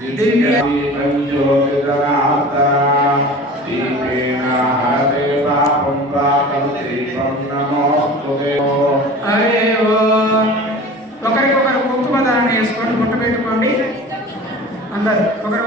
దివ్య హరే ఓం ఒకరికొకరు కుంకుమ దానం వేసుకొని ముట్ట పెట్టుకోండి అందరు ఒకరు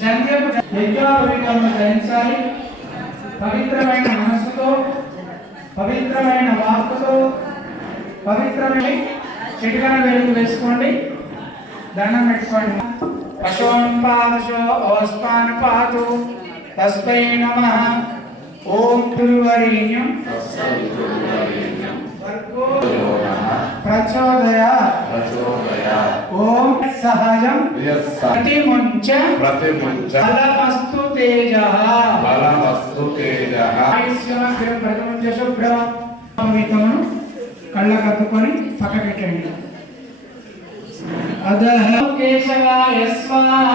జంధ్యము యజ్ఞాభిషేకం ధరించాలి. పవిత్రమైన మనస్సుతో పవిత్రమైన వాక్కుతో పవిత్రమైన చిటికన వెలుగు వేసుకోండి. దండం పెట్టుకోండి. పశువం పాదశో ఓస్మాన్ పాతు తస్మై నమ. ఓం గురువరీణ్యం వర్గో ప్రచోదయ ఓం సహజం ప్రతిముంచ ప్రతిముంచ బలమస్తు తేజ. బలమస్తు తేజ. ఆయుష్యమగ్రం ప్రతిముంచ శుభ్రం పవిత్రమును కళ్ళ కత్తుకొని పక్క పెట్టండి అదహ కేశవాయ స్వాహ.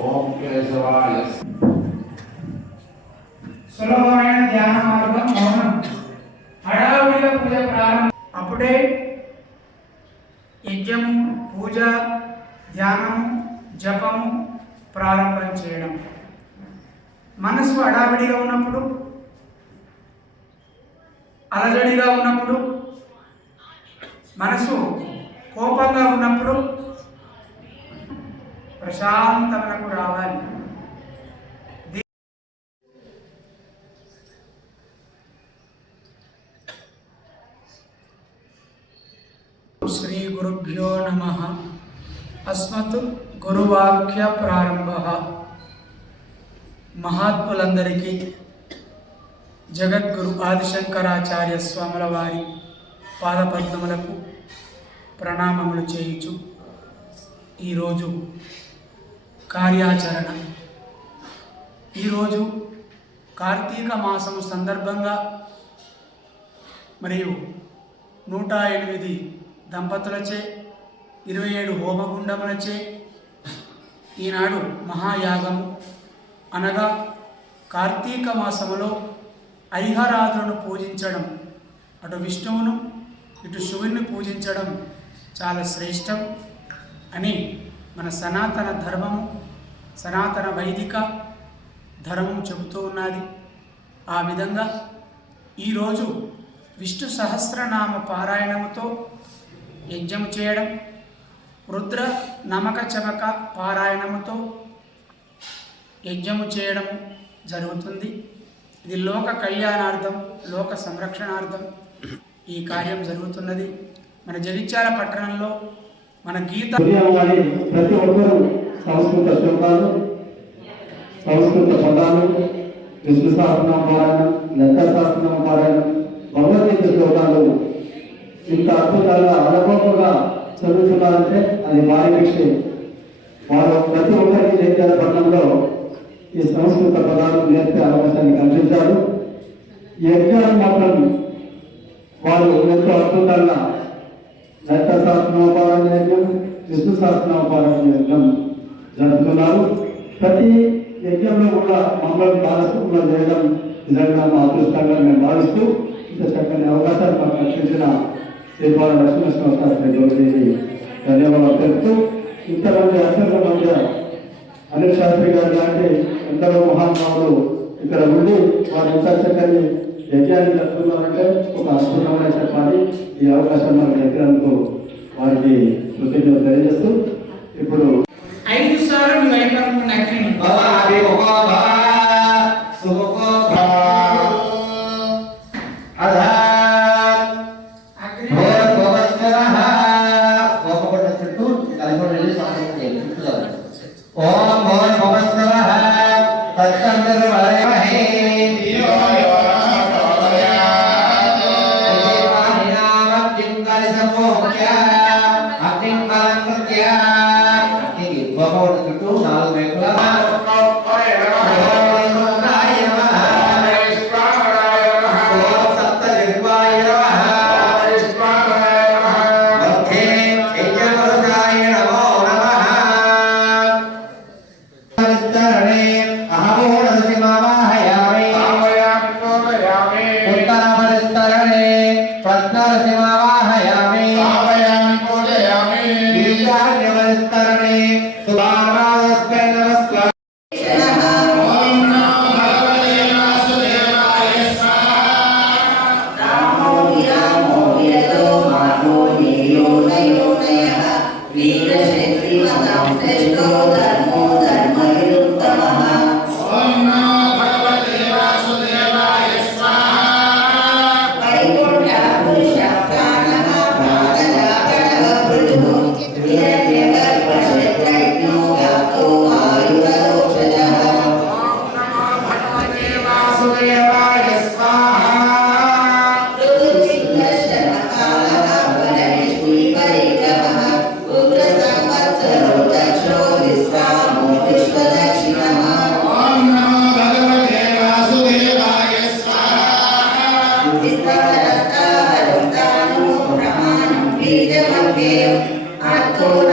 ఓం కేశవాయ సులభమైన ధ్యాన మార్గం మౌనం. హడావుడిగా పూజ ప్రారంభం. అప్పుడే యజ్ఞము పూజ ధ్యానము జపము ప్రారంభం చేయడం. మనసు అడావిడిగా ఉన్నప్పుడు అలజడిగా ఉన్నప్పుడు మనసు కోపంగా ఉన్నప్పుడు ప్రశాంతమునకు రావాలి. శ్రీ గురుభ్యో నమ. అస్మత్ గురువాక్య ప్రారంభ. మహాత్ములందరికీ జగద్గురు ఆదిశంకరాచార్య స్వాముల వారి పాదపద్మములకు ప్రణామములు చేయించు ఈరోజు కార్యాచరణ. ఈరోజు కార్తీక మాసము సందర్భంగా మరియు నూట ఎనిమిది దంపతులచే ఇరవై ఏడు హోమగుండములచే ఈనాడు మహాయాగము. అనగా కార్తీక మాసములో ఐహరాదులను పూజించడం. అటు విష్ణువును ఇటు శివుని పూజించడం చాలా శ్రేష్టం అని మన సనాతన ధర్మము సనాతన వైదిక ధర్మం చెబుతూ ఉన్నది. ఆ విధంగా ఈరోజు విష్ణు సహస్రనామ పారాయణముతో యజ్ఞము చేయడం రుద్ర నమక చమక పారాయణముతో యజ్ఞము చేయడం జరుగుతుంది. ఇది లోక కళ్యాణార్థం లోక సంరక్షణార్థం ఈ కార్యం జరుగుతున్నది. మన జగిత్యాల పట్టణంలో మన గీత ప్రతి ఒక్కరూ సంస్కృత శ్లోకాలు సంస్కృత పదాలు విష్ణు శాస్త్రం పారాయణం లలిత సహస్రనామ పారాయణం భగవద్గీత శ్లోకాలు ఇంత అద్భుతంగా అనుభవంగా చదువుతున్నారంటే అది వారి విషయం వారు ప్రతి ఒక్కరికి జగిత్యాల పట్టణంలో ఈ సంస్కృత పదాలు నేర్పే అవకాశాన్ని కల్పించారు. ఈ మాత్రం వారు ఎంతో అద్భుతంగా లలిత శాస్త్రోపారాయణ యజ్ఞం విష్ణు శాస్త్రోపారాయణ యజ్ఞం జరుపుతున్నారు ప్రతి యజ్ఞంలో కూడా మమ్మల్ని భాగస్వామ్యంలో చేయడం నిజంగా మా అదృష్టంగా మేము భావిస్తూ ఇంత చక్కని అవకాశాలు మాకు కల్పించిన శ్రీపాల లక్ష్మీనరసింహ శాస్త్రి గౌరవదేవి ధన్యవాదాలు తెలుపుతూ ఇంతమంది అత్యంత మధ్య అనిల్ శాస్త్రి గారు లాంటి ఎందరో మహానుభావులు ఇక్కడ ఉండి వారు ఎంత చక్కని యజ్ఞాన్ని జరుపుతున్నారంటే ఒక అద్భుతమైన చెప్పాలి. ఈ అవకాశం మనకు ఎక్కినందుకు వారికి కృతజ్ఞతలు తెలియజేస్తూ ఇప్పుడు ఐదు సార్లు ఉత్తరనే అహమోహి మావాహయామి ఉత్తరమరిస్తరణే ప్రజ్ఞరసి మావాహయామి ఈశాన్యమరిస్తరణే సుభారాస్మై నమస్కారం Vira, gente, mandar um texto. করব